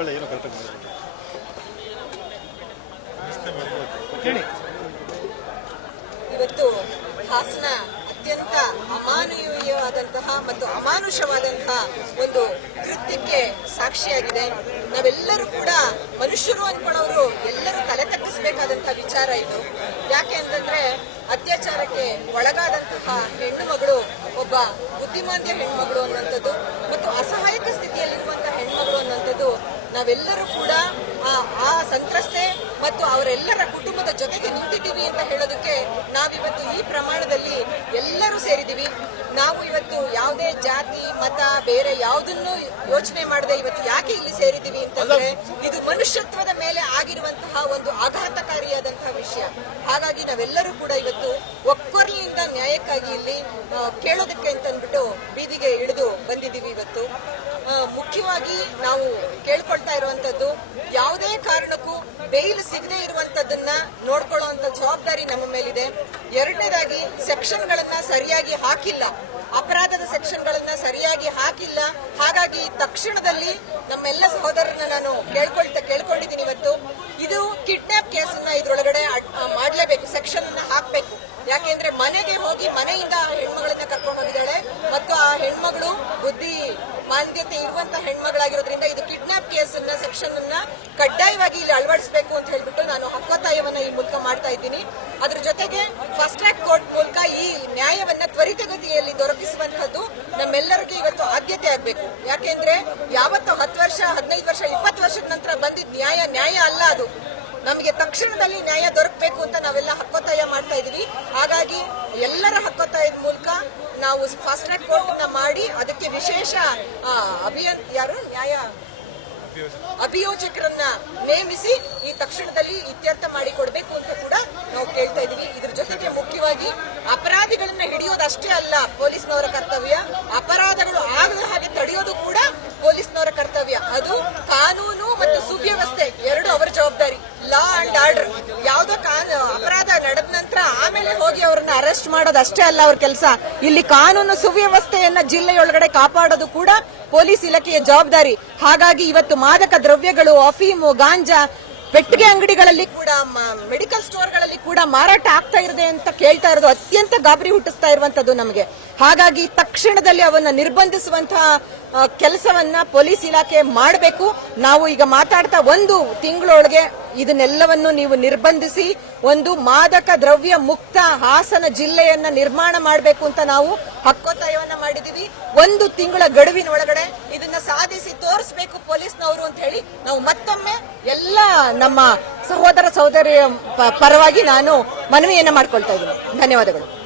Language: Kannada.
ಒಳ್ಳೆ ಏನು ಕರೆಕ್ಟಾಗಿ ಮಾಡಿದ್ರು ಇವತ್ತು ಹಾಸನ ಅತ್ಯಂತ ಅಮಾನವೀಯವಾದಂತಹ ಮತ್ತು ಅಮಾನುಷವಾದಂತಹ ಒಂದು ಕೃತ್ಯಕ್ಕೆ ಸಾಕ್ಷಿಯಾಗಿದೆ. ನಾವೆಲ್ಲರೂ ಕೂಡ ಮನುಷ್ಯರು ಅನ್ಕೊಳ್ಳೋರು ಎಲ್ಲರೂ ತಲೆ ತಗ್ಗಿಸಬೇಕಾದಂತಹ ವಿಚಾರ ಇದು. ಯಾಕೆ ಅಂತಂದ್ರೆ ಅತ್ಯಾಚಾರಕ್ಕೆ ಒಳಗಾದಂತಹ ಹೆಣ್ಣು ಮಗಳು ಒಬ್ಬ ಬುದ್ಧಿಮಾಂದ್ಯ ಹೆಣ್ಮಗಳು ಅನ್ನುವಂಥದ್ದು ಮತ್ತು ಅಸಹಾಯಕ ಸ್ಥಿತಿಯಲ್ಲಿರುವಂತಹ ನಾವೆಲ್ಲರೂ ಕೂಡ ಆ ಆ ಸಂತ್ರಸ್ತೆ ಮತ್ತು ಅವರೆಲ್ಲರ ಕುಟುಂಬದ ಜೊತೆಗೆ ನಿಂತಿದ್ದೀವಿ ಅಂತ ಹೇಳೋದಕ್ಕೆ ನಾವಿವತ್ತು ಈ ಪ್ರಮಾಣದಲ್ಲಿ ಎಲ್ಲರೂ ಸೇರಿದ್ದೀವಿ. ನಾವು ಇವತ್ತು ಯಾವುದೇ ಜಾತಿ ಮತ ಬೇರೆ ಯಾವುದನ್ನು ಯೋಚನೆ ಮಾಡದೆ ಇವತ್ತು ಯಾಕೆ ಇಲ್ಲಿ ಸೇರಿದ್ದೀವಿ ಅಂತಂದ್ರೆ ಇದು ಮನುಷ್ಯತ್ವದ ಮೇಲೆ ಆಗಿರುವಂತಹ ಒಂದು ಆಘಾತಕಾರಿಯಾದಂತಹ ವಿಷಯ. ಹಾಗಾಗಿ ನಾವೆಲ್ಲರೂ ಕೂಡ ಇವತ್ತು ಒಕ್ಕೊರ್ಲಿಂದ ನ್ಯಾಯಕ್ಕಾಗಿ ಇಲ್ಲಿ ಕೇಳೋದಕ್ಕೆ ಅಂತಂದ್ಬಿಟ್ಟು ಬೀದಿಗೆ ಇಳಿದು ಬಂದಿದ್ದೀವಿ ಇವತ್ತು. ಮುಖ್ಯವಾಗಿ ನಾವು ಕೇಳ್ಕೊಳ್ತಾ ಇರುವಂತದ್ದು ಯಾವುದೇ ಕಾರಣಕ್ಕೂ ಬೇಲ್ ಸಿಗದೆ ಇರುವಂತದ್ದನ್ನ ನೋಡ್ಕೊಳ್ಳುವಂತ ಜವಾಬ್ದಾರಿ ನಮ್ಮ ಮೇಲಿದೆ. ಎರಡನೇದಾಗಿ ಸೆಕ್ಷನ್ ಗಳನ್ನ ಸರಿಯಾಗಿ ಹಾಕಿಲ್ಲ. ಅಪರಾಧದ ಸೆಕ್ಷನ್ ಗಳನ್ನ ಸರಿಯಾಗಿ ಹಾಕಿಲ್ಲ. ಹಾಗಾಗಿ ತಕ್ಷಣದಲ್ಲಿ ನಮ್ಮೆಲ್ಲ ಸಹೋದರರನ್ನ ನಾನು ಕೇಳ್ಕೊಳ್ತಾ ಕೇಳ್ಕೊಂಡಿದ್ದೀನಿ ಇವತ್ತು ಇದು ಕಿಡ್ನಾಪ್ ಕೇಸನ್ನ ಇದ್ರೊಳಗಡೆ ಅಡ್- ಆ, ಮಾಡ್ಲೇಬೇಕು ಸೆಕ್ಷನ್ ಅನ್ನ ಹಾಕ್ಬೇಕು ಯಾಕೆಂದ್ರೆ ಮನೆಗೆ ಹೋಗಿ ಮನೆಯಿಂದ ಆ ಹೆಣ್ಮಗಳನ್ನ ಕರ್ಕೊಂಡು ಹೋಗಿದ್ದಾಳೆ ಮತ್ತು ಆ ಹೆಣ್ಮಗಳು ಬುದ್ಧಿ ಮಾನ್ಯತೆ ಇರುವಂತ ಹೆಣ್ಮಗಳಾಗಿರೋದ್ರಿಂದ ಇದು ಕಿಡ್ನಾಪ್ ಕೇಸ್ ಅನ್ನ ಸೆಕ್ಷನ್ ಅನ್ನ ಕಡ್ಡಾಯವಾಗಿ ಇಲ್ಲಿ ಅಳವಡಿಸಬೇಕು ಅಂತ ಹೇಳ್ಬಿಟ್ಟು ನಾನು ಹಕ್ಕೊತ್ತಾಯವನ್ನ ಈ ಮೂಲಕ ಮಾಡ್ತಾ ಇದ್ದೀನಿ. ಅದ್ರ ಜೊತೆಗೆ ಫಸ್ಟ್ ಟ್ರ್ಯಾಕ್ ಕೋರ್ಟ್ ಮೂಲಕ ಈ ನ್ಯಾಯವನ್ನ ತ್ವರಿತಗತಿಯಲ್ಲಿ ದೊರಕಿಸುವಂತದ್ದು ನಮ್ಮೆಲ್ಲರಿಗೂ ಇವತ್ತು ಆದ್ಯತೆ ಆಗ್ಬೇಕು. ಯಾಕೆಂದ್ರೆ ಯಾವತ್ತು ಹತ್ತು ವರ್ಷ, ಹದಿನೈದು ವರ್ಷ, ಇಪ್ಪತ್ತು ವರ್ಷದ ನಂತರ ಬಂದಿದ್ದ ನ್ಯಾಯ ನ್ಯಾಯ ಅಲ್ಲ ಅದು. ನಮಗೆ ತಕ್ಷಣದಲ್ಲಿ ನ್ಯಾಯ ದೊರಕಬೇಕು ಅಂತ ನಾವೆಲ್ಲ ಹಕ್ಕೊತ್ತಾಯ ಮಾಡ್ತಾ ಇದೀವಿ ಹಾಗಾಗಿ ಎಲ್ಲರ ಹಕ್ಕೊತ್ತಾಯದ ಮೂಲಕ ನಾವು ಫಾಸ್ಟ್ ಟ್ರ್ಯಾಕ್ ಮಾಡಿ ಅದಕ್ಕೆ ವಿಶೇಷ ಅಭಿಯನ್ ಯಾರು? ನ್ಯಾಯ ಅಭಿಯೋಜಕರನ್ನ ನೇಮಿಸಿ ಈ ತಕ್ಷಣದಲ್ಲಿ ಇತ್ಯರ್ಥ ಮಾಡಿ ಕೊಡಬೇಕು ಅಂತ ಕೂಡ ನಾವು ಕೇಳ್ತಾ ಇದೀವಿ ಇದ್ರ ಜೊತೆಗೆ ಮುಖ್ಯವಾಗಿ ಅಪರಾಧಿಗಳನ್ನ ಹಿಡಿಯೋದು ಅಷ್ಟೇ ಅಲ್ಲ ಪೊಲೀಸ್ನವರ ಕರ್ತವ್ಯ. ಅಪರಾಧಗಳು ಆಗದ ಹಾಗೆ ತಡೆಯೋದು ಕೂಡ ಪೊಲೀಸ್ನವರ ಕರ್ತವ್ಯ. ಅದು ಕಾನೂನು ಮತ್ತು ಸುವ್ಯವಸ್ಥೆ ಎರಡು ಅವರ ಜವಾಬ್ದಾರಿ. ಲಾ ಅಂಡ್ ಹೋಗಿ ಅವರನ್ನ ಅರೆಸ್ಟ್ ಮಾಡೋದು ಅಷ್ಟೇ ಅಲ್ಲ ಅವ್ರ ಕೆಲಸ. ಇಲ್ಲಿ ಕಾನೂನು ಸುವ್ಯವಸ್ಥೆಯನ್ನ ಜಿಲ್ಲೆಯೊಳಗಡೆ ಕಾಪಾಡೋದು ಕೂಡ ಪೊಲೀಸ್ ಇಲಾಖೆಯ ಜವಾಬ್ದಾರಿ. ಹಾಗಾಗಿ ಇವತ್ತು ಮಾದಕ ದ್ರವ್ಯಗಳು, ಅಫೀಮು, ಗಾಂಜಾ, ಪೆಟ್ಟಿಗೆ ಅಂಗಡಿಗಳಲ್ಲಿ ಕೂಡ ಮೆಡಿಕಲ್ ಸ್ಟೋರ್ಗಳಲ್ಲಿ ಕೂಡ ಮಾರಾಟ ಆಗ್ತಾ ಇರದೆ ಅಂತ ಕೇಳ್ತಾ ಇರೋದು. ಅತ್ಯಂತ ಗಾಬರಿ ಹುಟ್ಟಿಸ್ತಾ ಇರುವಂತದ್ದು ನಮಗೆ. ಹಾಗಾಗಿ ತಕ್ಷಣದಲ್ಲಿ ಅವನ್ನ ನಿರ್ಬಂಧಿಸುವಂತಹ ಕೆಲಸವನ್ನ ಪೊಲೀಸ್ ಇಲಾಖೆ ಮಾಡಬೇಕು. ನಾವು ಈಗ ಮಾತಾಡ್ತಾ ಒಂದು ತಿಂಗಳೊಳಗೆ ಇದನ್ನೆಲ್ಲವನ್ನು ನೀವು ನಿರ್ಬಂಧಿಸಿ ಒಂದು ಮಾದಕ ದ್ರವ್ಯ ಮುಕ್ತ ಹಾಸನ ಜಿಲ್ಲೆಯನ್ನ ನಿರ್ಮಾಣ ಮಾಡಬೇಕು ಅಂತ ನಾವು ಹಕ್ಕೊತ್ತಾಯವನ್ನ ಮಾಡಿದೀವಿ. ಒಂದು ತಿಂಗಳ ಗಡುವಿನ ಒಳಗಡೆ ಇದನ್ನ ಸಾಧಿಸಿ ತೋರಿಸಬೇಕು ಪೊಲೀಸ್ನವರು ಅಂತ ಹೇಳಿ ನಾವು ಮತ್ತೊಮ್ಮೆ ಎಲ್ಲ ನಮ್ಮ ಸಹೋದರ ಸಹೋದರಿಯ ಪರವಾಗಿ ನಾನು ಮನವಿಯನ್ನ ಮಾಡ್ಕೊಳ್ತಾ ಇದ್ದೀನಿ. ಧನ್ಯವಾದಗಳು.